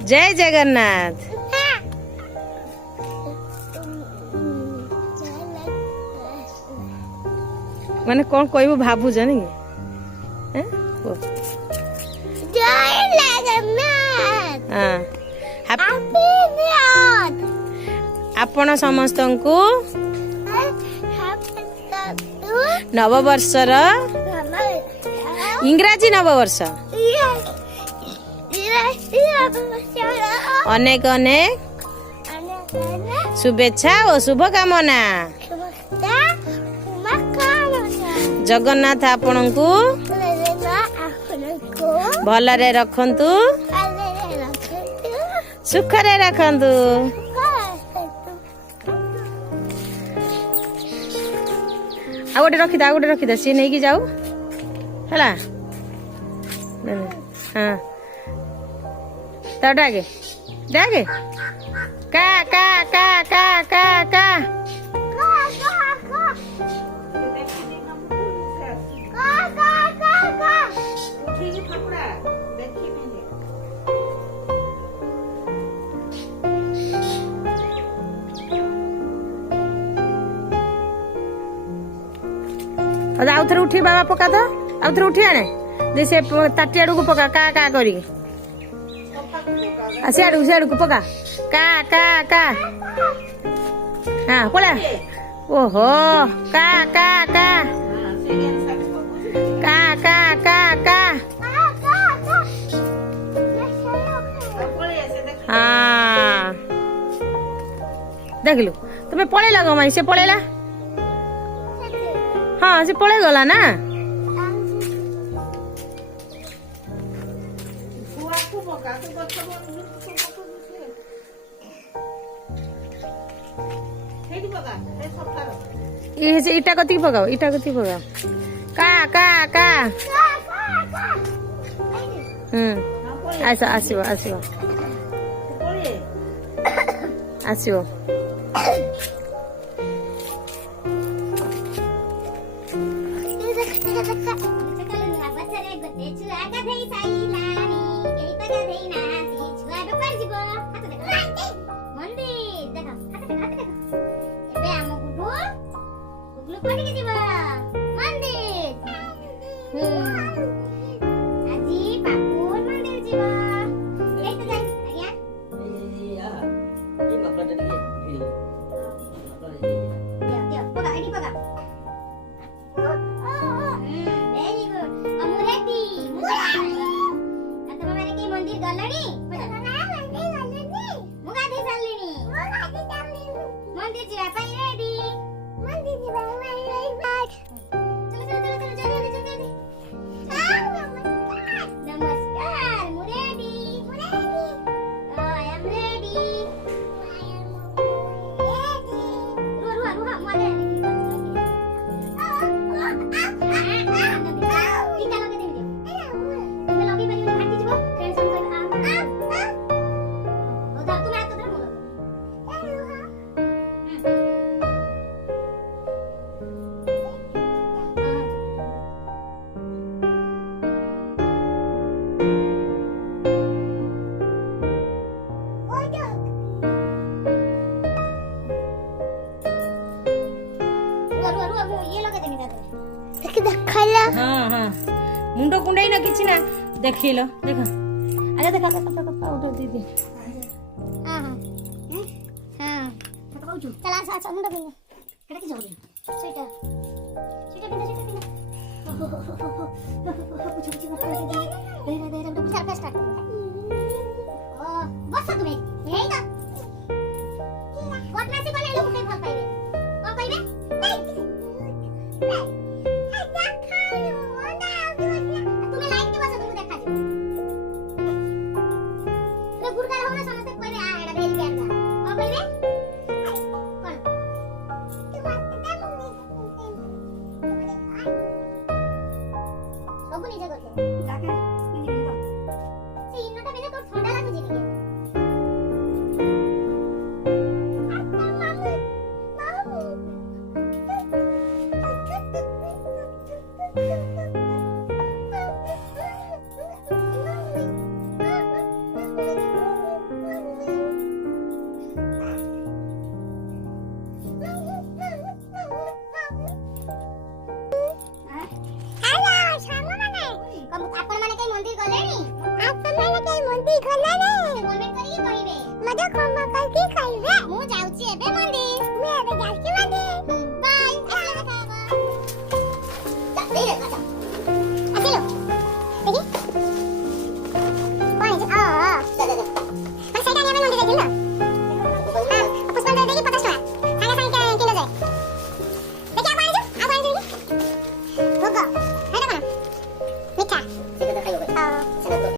जय जगन्नाथ। माने कौन कहबू भाबू जानी आपण समस्त को नववर्षर इंग्राजी नववर्ष अनेक अनेक शुभेच्छा और शुभकामना। जगन्नाथ आपण को भलरे रखंतु सुखरे रखंतु। आ गोटे रखिदा सी नहीं की जाऊ है। हाँ तो डागे डागे का का का का का का आउ थे उठी बाबा पका तो आउ थे उठी आने जैसे ताटी आड़ को पका का का करी सियाड़ को पका का का का। हाँ पड़ा ओहो का का का का का का का। हाँ देख लु तुम्हें पड़ेला गो माई से पड़ेला। हाँ से पड़े गला ना इटा कति पकाओ का का का। आस आसो आसो आसो हाँ हाँ मुंडो कुंडाई ना किछि ना देखी लो देखो आजा देखा उठो दीदी। हां हां हां तो कहू छु चला सा मुंडो बिन केटा कि जोरी सेटा सेटा बिन पूछ दे विचार का स्टार्ट ओ बस तुम्हें यही ना बदमाशी कोले लोग के भल पाइबे को कहबे सब निजे करते ବଡ଼ ଖମା କରିକି ଖାଇବେ। ମୁଁ ଯାଉଛି ଏବେ ମନ୍ଦିର।